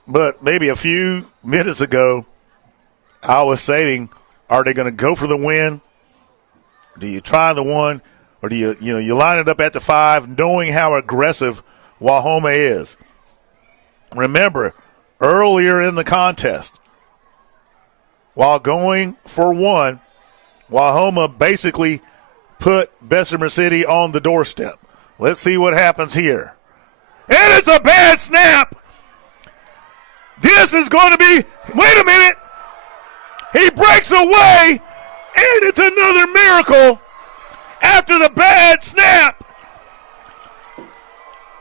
but maybe a few minutes ago, I was saying, are they going to go for the win? Do you try the 1, or do you line it up at the 5, knowing how aggressive Wahoma is? Remember, earlier in the contest, while going for 1, Wahoma basically put Bessemer City on the doorstep. Let's see what happens here. And it's a bad snap. This is going to be, wait a minute. He breaks away, and it's another miracle after the bad snap.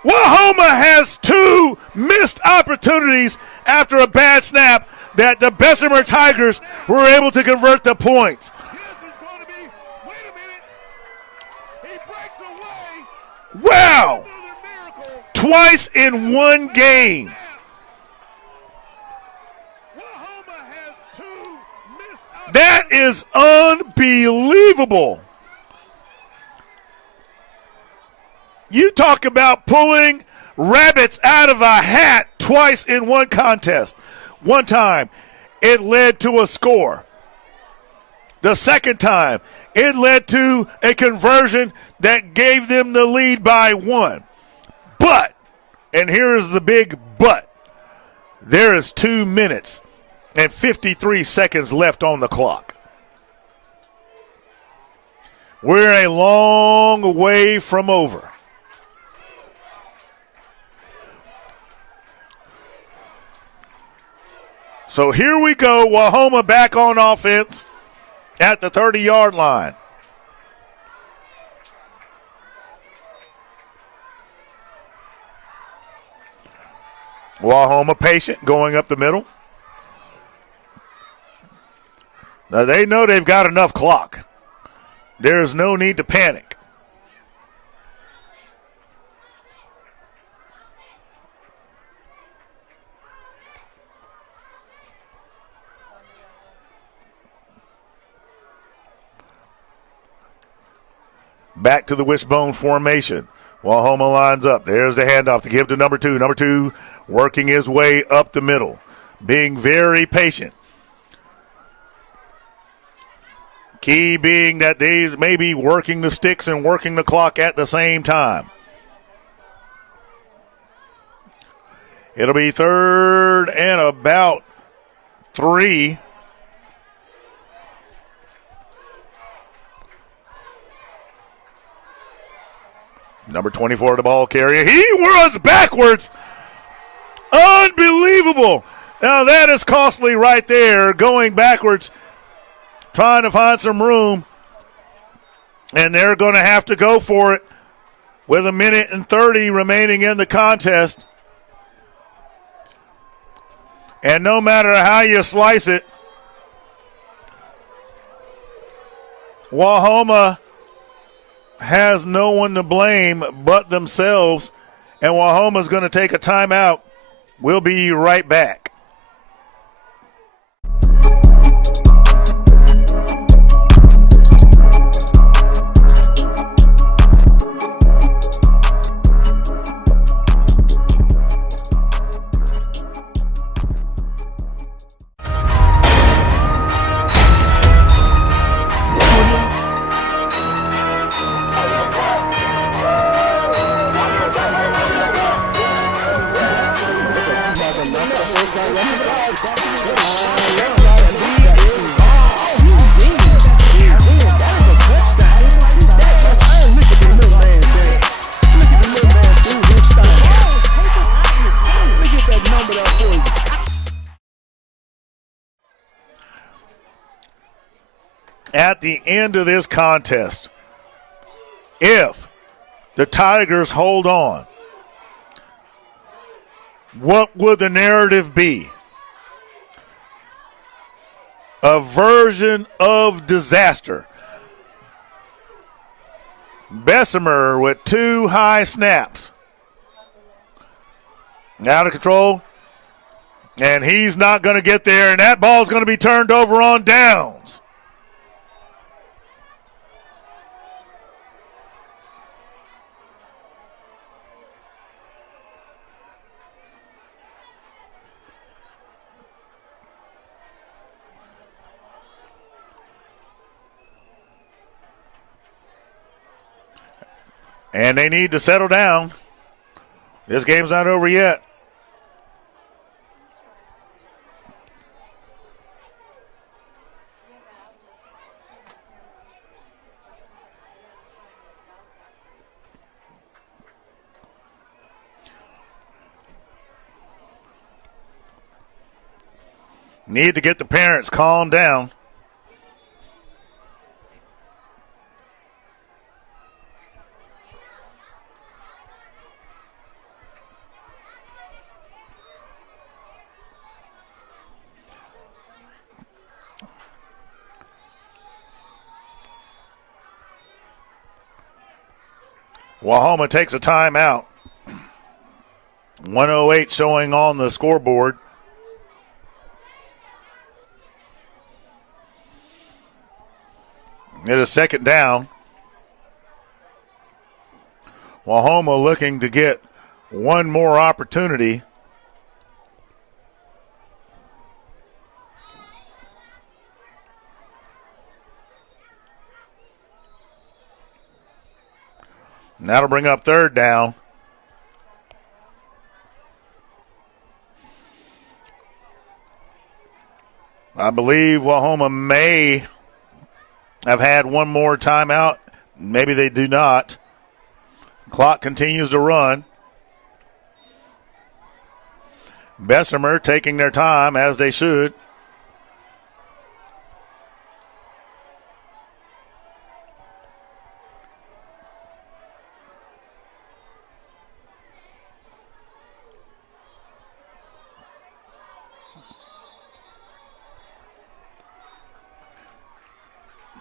Wahoma has 2 missed opportunities after a bad snap that the Bessemer Tigers were able to convert the points. This is going to be, wait a minute. He breaks away. Wow. Twice in one game. That is unbelievable. You talk about pulling rabbits out of a hat twice in one contest. One time, it led to a score. The second time, it led to a conversion that gave them the lead by 1. But, and here is the big but, there is 2 minutes and 53 seconds left on the clock. We're a long way from over. So here we go, Wahoma back on offense at the 30-yard line. Wahoma patient going up the middle. Now they know they've got enough clock. There's no need to panic. Back to the wishbone formation. Wahoma lines up. There's the handoff to give to number 2. Number 2 working his way up the middle, being very patient. Key being that they may be working the sticks and working the clock at the same time. It'll be 3rd and about 3. Number 24, the ball carrier. He runs backwards. Unbelievable. Now that is costly right there, going backwards, trying to find some room. And they're going to have to go for it with 1:30 remaining in the contest. And no matter how you slice it, Wahoma has no one to blame but themselves, and Wahoma's going to take a timeout. We'll be right back. At the end of this contest, if the Tigers hold on, what would the narrative be? A version of disaster. Bessemer with 2 high snaps. Out of control. And he's not going to get there, and that ball's going to be turned over on downs. And they need to settle down. This game's not over yet. Need to get the parents calmed down. Wahoma takes a timeout. 1:08 showing on the scoreboard. It is second down. Wahoma looking to get one more opportunity. And that'll bring up third down. I believe Wahoma may have had one more timeout. Maybe they do not. Clock continues to run. Bessemer taking their time as they should.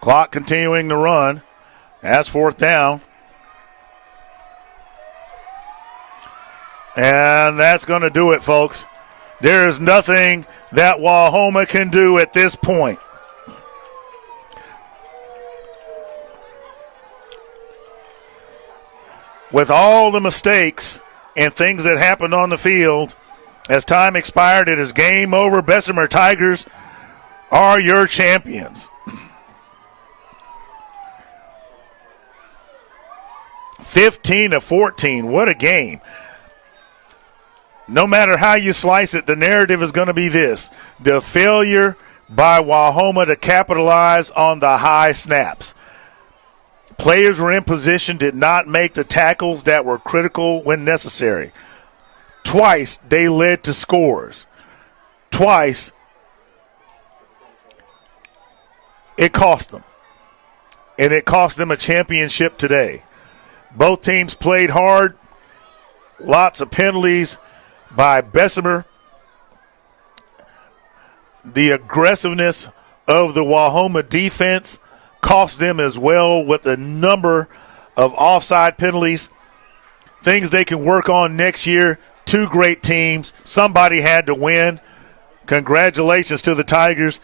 Clock continuing to run as fourth down. And that's going to do it, folks. There is nothing that Wahoma can do at this point. With all the mistakes and things that happened on the field, as time expired, it is game over. Bessemer Tigers are your champions. 15-14, what a game. No matter how you slice it, the narrative is going to be this: the failure by Wahoma to capitalize on the high snaps. Players were in position, did not make the tackles that were critical when necessary. Twice they led to scores. Twice it cost them. And it cost them a championship today. Both teams played hard. Lots of penalties by Bessemer. The aggressiveness of the Wahoma defense cost them as well, with a number of offside penalties. Things they can work on next year. Two great teams. Somebody had to win. Congratulations to the Tigers.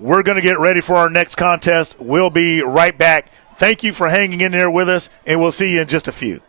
We're going to get ready for our next contest. We'll be right back. Thank you for hanging in there with us, and we'll see you in just a few.